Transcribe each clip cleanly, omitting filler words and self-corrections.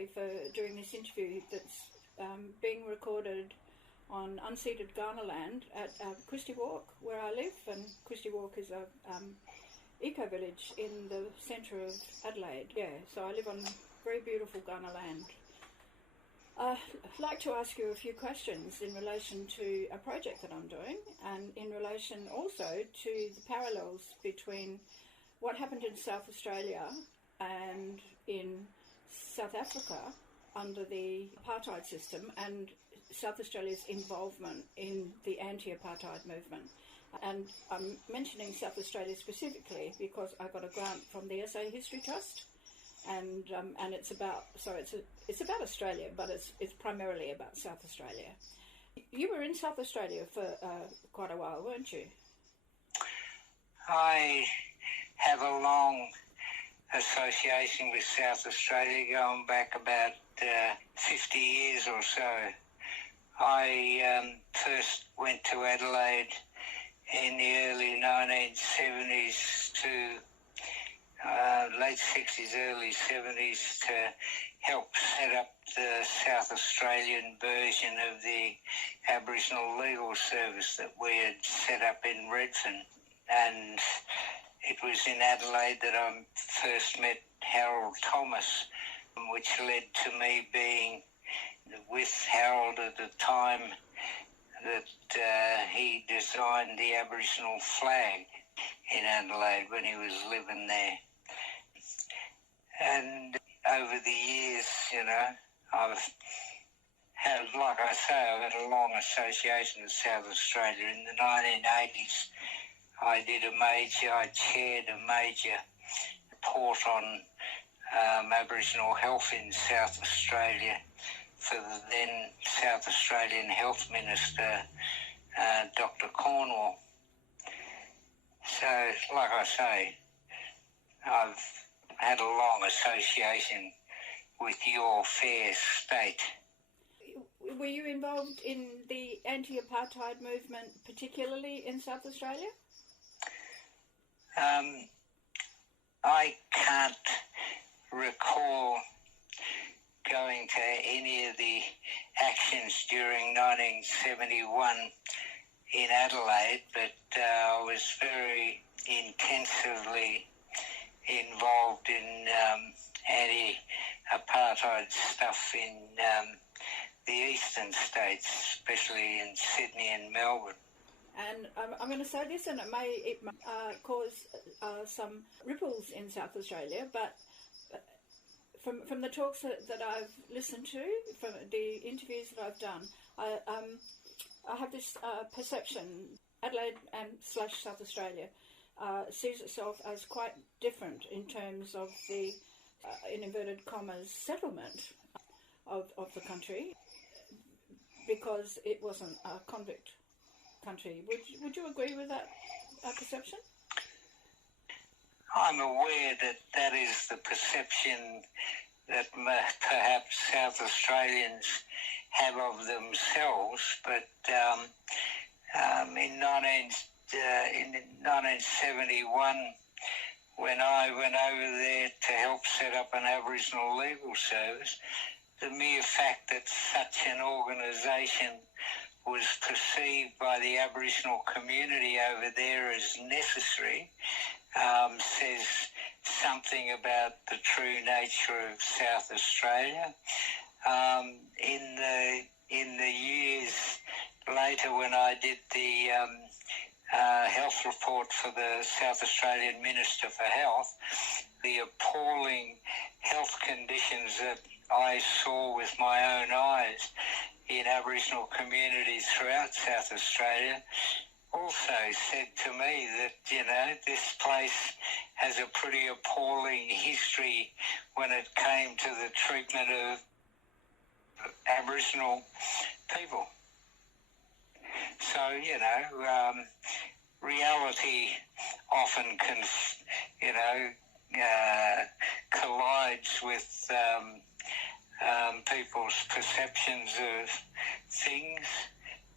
today for doing this interview that's being recorded on unceded Kaurna land at Christie Walk, where I live, and Christie Walk is a eco-village in the centre of Adelaide. Yeah, so I live on very beautiful Kaurna land. I'd like to ask you a few questions in relation to a project that I'm doing, and in relation also to the parallels between what happened in South Australia and in South Africa under the apartheid system, and South Australia's involvement in the anti-apartheid movement. And I'm mentioning South Australia specifically because I got a grant from the SA History Trust, and it's about it's about Australia, but it's primarily about South Australia. You were in South Australia for quite a while, weren't you? I have a long association with South Australia, going back about 50 years or so. I first went to Adelaide in the early 1970s to late 60s, early 70s to help set up the South Australian version of the Aboriginal Legal Service that we had set up in Redfern. And it was in Adelaide that I first met Harold Thomas, which led to me being with Harold at the time that he designed the Aboriginal flag in Adelaide when he was living there. And over the years, I've had, like I say, I've had a long association with South Australia. In the 1980s, I chaired a major report on Aboriginal health in South Australia for the then South Australian Health Minister, Dr. Cornwall. So, like I say, I've had a long association with your fair state. Were you involved in the anti-apartheid movement, particularly in South Australia? I can't recall going to any of the actions during 1971 in Adelaide, but I was very intensively involved in anti-apartheid stuff in the eastern states, especially in Sydney and Melbourne. And I'm going to say this, and it may cause some ripples in South Australia, but from the talks that I've listened to, from the interviews that I've done, I have this perception Adelaide and / South Australia sees itself as quite different in terms of the, in inverted commas, settlement of the country, because it wasn't a convict country. Would you agree with that perception? I'm aware that is the perception that perhaps South Australians have of themselves, but in 1971, when I went over there to help set up an Aboriginal legal service, the mere fact that such an organisation was perceived by the Aboriginal community over there as necessary says something about the true nature of South Australia. In the years later, when I did the health report for the South Australian Minister for Health, the appalling health conditions that I saw with my own eyes in Aboriginal communities throughout South Australia also said to me that, this place has a pretty appalling history when it came to the treatment of Aboriginal people. So, reality often collides with people's perceptions of things,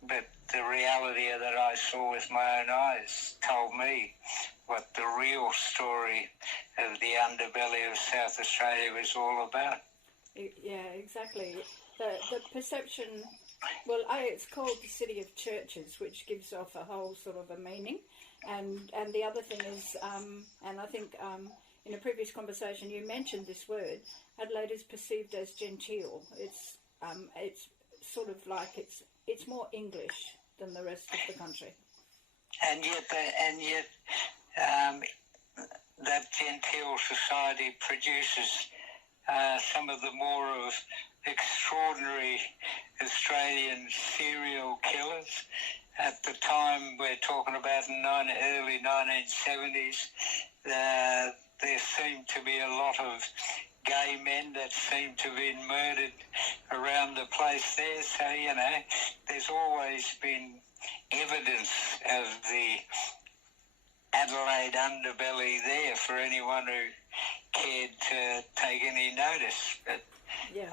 but the reality that I saw with my own eyes told me what the real story of the underbelly of South Australia was all about. Yeah, exactly. The perception, well, it's called the city of churches, which gives off a whole sort of a meaning. And the other thing is, and I think in a previous conversation you mentioned this word, Adelaide is perceived as genteel. It's sort of like it's more English than the rest of the country. And yet that genteel society produces some of the more of extraordinary Australian serial killers. At the time we're talking about in early 1970s, there seemed to be a lot of gay men that seemed to have been murdered around the place there. So, there's always been evidence of the Adelaide underbelly there for anyone who cared to take any notice. But, you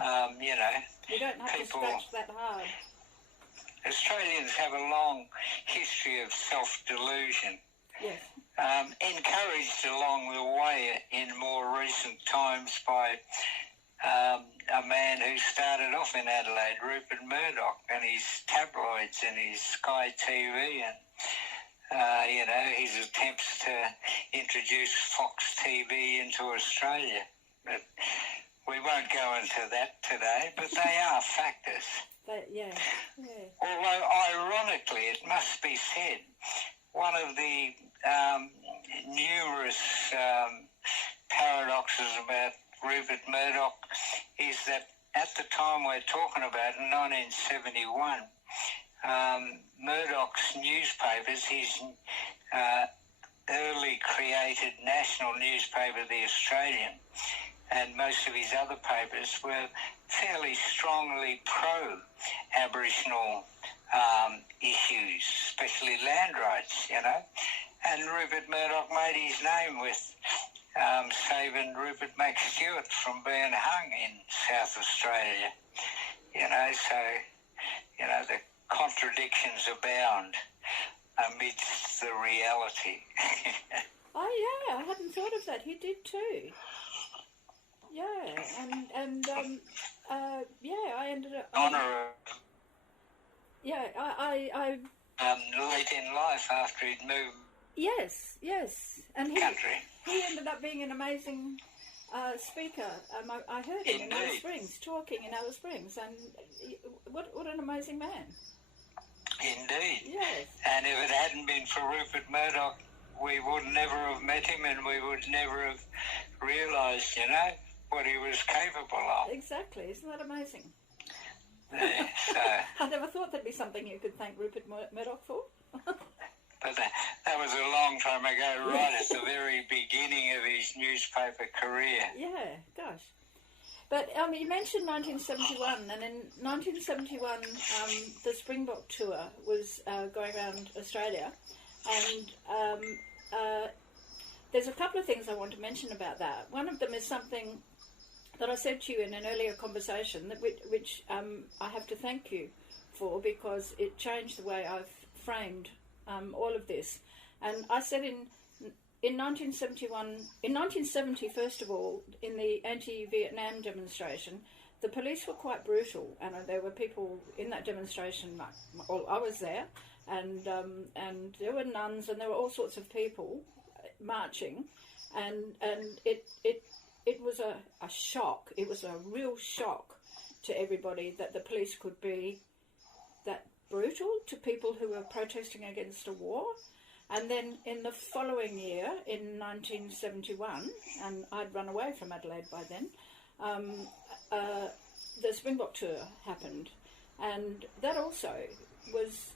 don't have to scratch that hard. Australians have a long history of self-delusion. Yes. Encouraged along the way in more recent times by a man who started off in Adelaide, Rupert Murdoch, and his tabloids and his Sky TV and his attempts to introduce Fox TV into Australia. But we won't go into that today, but they are factors. Yeah. Although, ironically, it must be said, one of the numerous paradoxes about Rupert Murdoch is that at the time we're talking about, in 1971, Murdoch's newspapers, his early created national newspaper, The Australian, and most of his other papers were fairly strongly pro-Aboriginal issues, especially land rights, And Rupert Murdoch made his name with saving Rupert McStewart from being hung in South Australia. The contradictions abound amidst the reality. Oh yeah, I hadn't thought of that. He did too. Yeah, I ended up. Honour. Yeah, I late in life after he'd moved. Yes, and country. He ended up being an amazing speaker. I heard him in Alice Springs, talking in Alice Springs, and what an amazing man. Indeed. Yes. And if it hadn't been for Rupert Murdoch, we would never have met him, and we would never have realised, what he was capable of. Exactly. Isn't that amazing? Yeah, so I never thought there'd be something you could thank Rupert Murdoch for. But that was a long time ago, right at the very beginning of his newspaper career. Yeah, gosh. But you mentioned 1971, and in 1971, the Springbok tour was going around Australia, and there's a couple of things I want to mention about that. One of them is something that I said to you in an earlier conversation, which I have to thank you for, because it changed the way I've framed all of this. And I said in 1970, first of all, in the anti-Vietnam demonstration, the police were quite brutal, and there were people in that demonstration. I was there, and there were nuns, and there were all sorts of people marching, and it was a shock. It was a real shock to everybody that the police could be that brutal to people who were protesting against a war. And then in the following year, in 1971, and I'd run away from Adelaide by then, the Springbok tour happened. And that also was,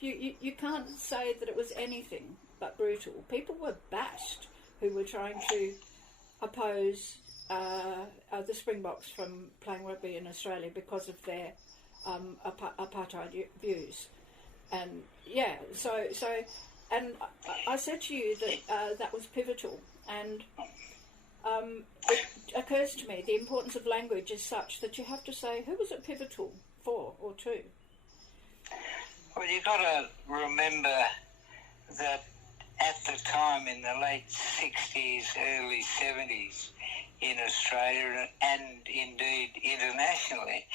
you can't say that it was anything but brutal. People were bashed who were trying to oppose the Springboks from playing rugby in Australia because of their apartheid views. And and I said to you that that was pivotal, and it occurs to me the importance of language is such that you have to say, who was it pivotal for or to? Well, you've got to remember that at the time in the late 60s, early 70s, in Australia and indeed internationally,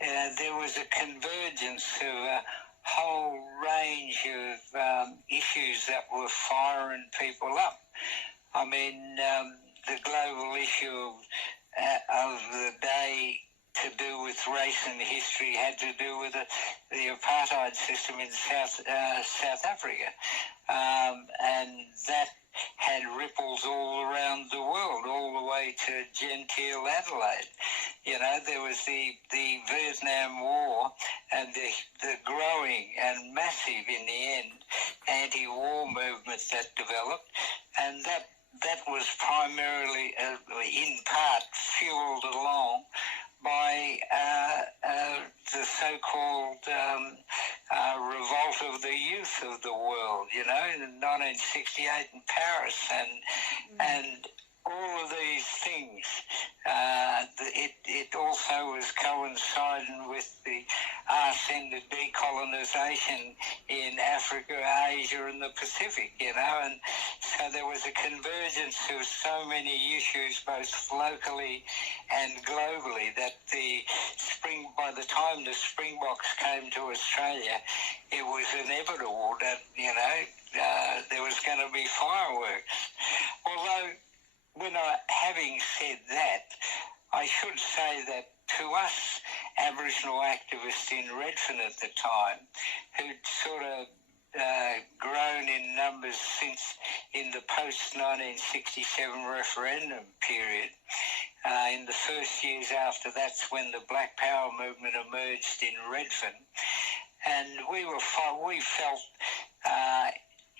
there was a convergence of a whole range of issues that were firing people up. I mean, the global issue of the day to do with race and history had to do with the apartheid system in South Africa, and that had ripples all around the world, all the way to genteel Adelaide. You know, there was the Vietnam War and the growing and massive, in the end, anti-war movement that developed, and that was primarily, in part, fueled along by the so-called revolt of the youth of the world, you know, in 1968 in Paris, and all of these things. It also was coinciding with the arse end of decolonisation in Africa, Asia and the Pacific, you know, and so there was a convergence of so many issues both locally and globally that by the time the Springboks came to Australia, it was inevitable that, you know, there was going to be fireworks. Although, having said that, I should say that to us Aboriginal activists in Redfern at the time, who'd sort of grown in numbers since in the post-1967 referendum period, in the first years after that's when the Black Power movement emerged in Redfern, and we felt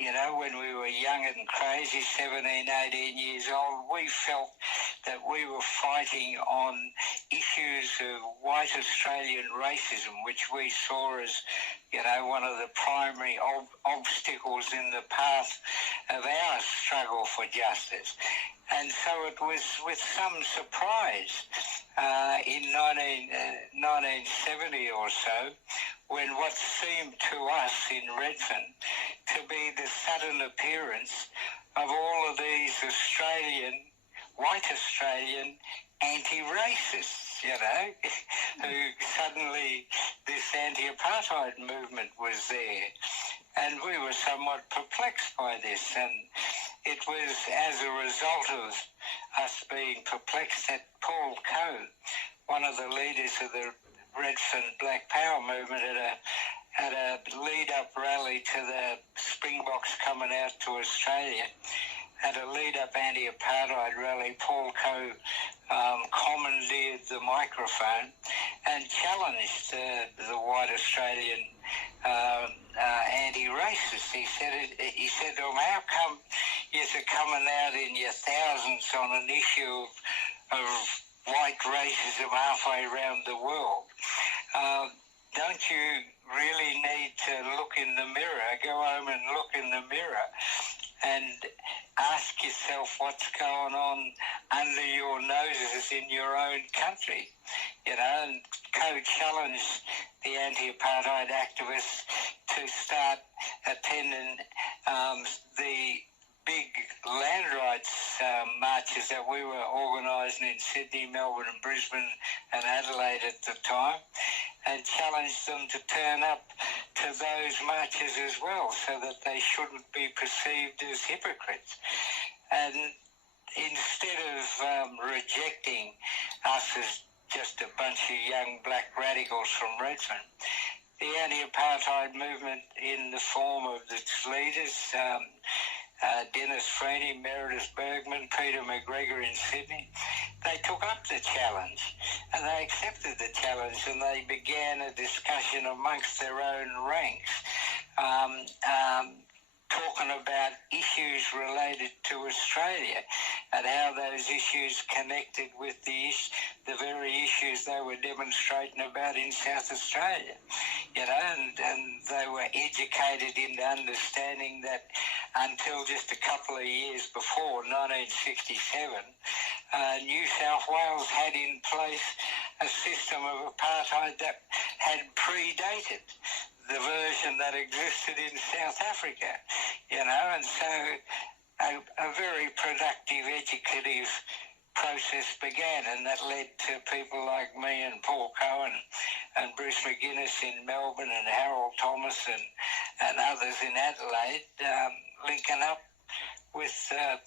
you know, when we were young and crazy, 17, 18 years old, we felt that we were fighting on issues of white Australian racism, which we saw as, you know, one of the primary obstacles in the path of our struggle for justice. And so it was with some surprise in 1970 or so, when what seemed to us in Redfern to be the sudden appearance of all of these white Australian anti-racists, you know, who suddenly this anti-apartheid movement was there. And we were somewhat perplexed by this, and it was as a result of us being perplexed that Paul Coe, one of the leaders of the Redfern Black Power movement, at a lead-up rally to the Springboks coming out to Australia, at a lead-up anti-apartheid rally, Paul Coe commandeered the microphone and challenged the white Australian anti-racists. He said to them, how come you're coming out in your thousands on an issue of white racism halfway around the world? Don't you really need to look in the mirror, go home and look in the mirror and ask yourself what's going on under your noses in your own country? You know, and co-challenged the anti-apartheid activists to start attending the big land rights marches that we were organising in Sydney, Melbourne and Brisbane and Adelaide at the time, and challenged them to turn up to those marches as well so that they shouldn't be perceived as hypocrites. And instead of rejecting us as just a bunch of young black radicals from Redfern, the anti-apartheid movement in the form of its leaders, Dennis Freeney, Meredith Bergman, Peter McGregor in Sydney, they took up the challenge and they accepted the challenge, and they began a discussion amongst their own ranks, talking about issues related to Australia and how those issues connected with the very issues they were demonstrating about in South Australia. You know, and they were educated into understanding that until just a couple of years before, 1967, New South Wales had in place a system of apartheid that had predated the version that existed in South Africa, you know, and so a very productive educative process began, and that led to people like me and Paul Cohen and Bruce McGuinness in Melbourne and Harold Thomas and others in Adelaide linking up with the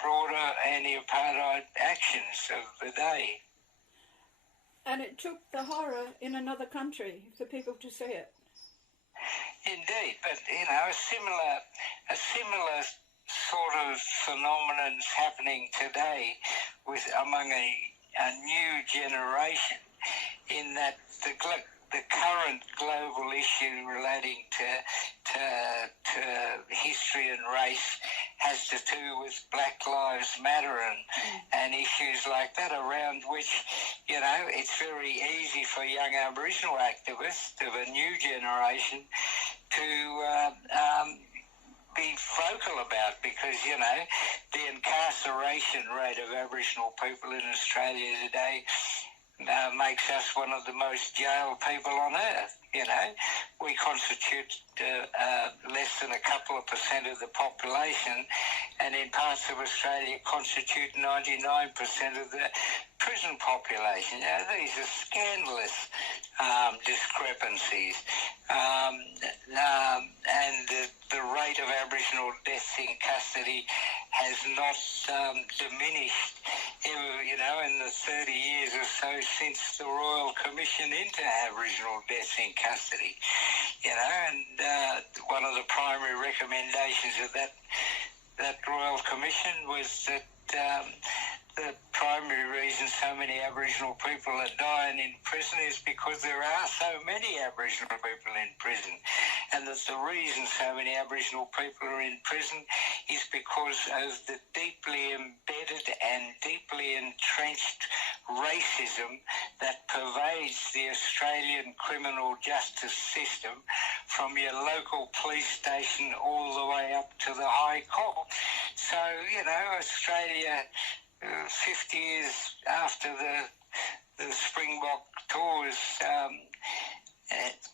broader anti-apartheid actions of the day. And it took the horror in another country for people to see it. Indeed, but a similar sort of phenomenon's happening today among a new generation, in that the current global issue relating to history and race has to do with Black Lives Matter and issues like that, around which, it's very easy for young Aboriginal activists of a new generation to be vocal about, because, the incarceration rate of Aboriginal people in Australia today makes us one of the most jailed people on earth. We constitute less than a couple of % of the population, and in parts of Australia constitute 99% of the prison population. These are scandalous discrepancies, and the rate of Aboriginal deaths in custody has not diminished in the 30 years or so since the Royal Commission into Aboriginal deaths in custody. And one of the primary recommendations of that Royal Commission was that the primary reason so many Aboriginal people are dying in prison is because there are so many Aboriginal people in prison, and that the reason so many Aboriginal people are in prison is because of the deeply embedded and deeply entrenched racism that pervades the Australian criminal justice system, from your local police station all the way up to the High Court. So, Australia, 50 years after the Springbok tours,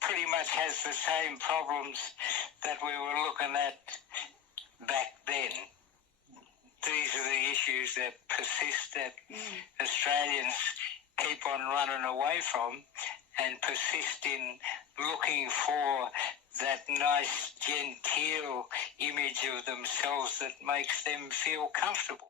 pretty much has the same problems that we were looking at back then. These are the issues that persist, that Australians keep on running away from, and persist in looking for that nice, genteel image of themselves that makes them feel comfortable.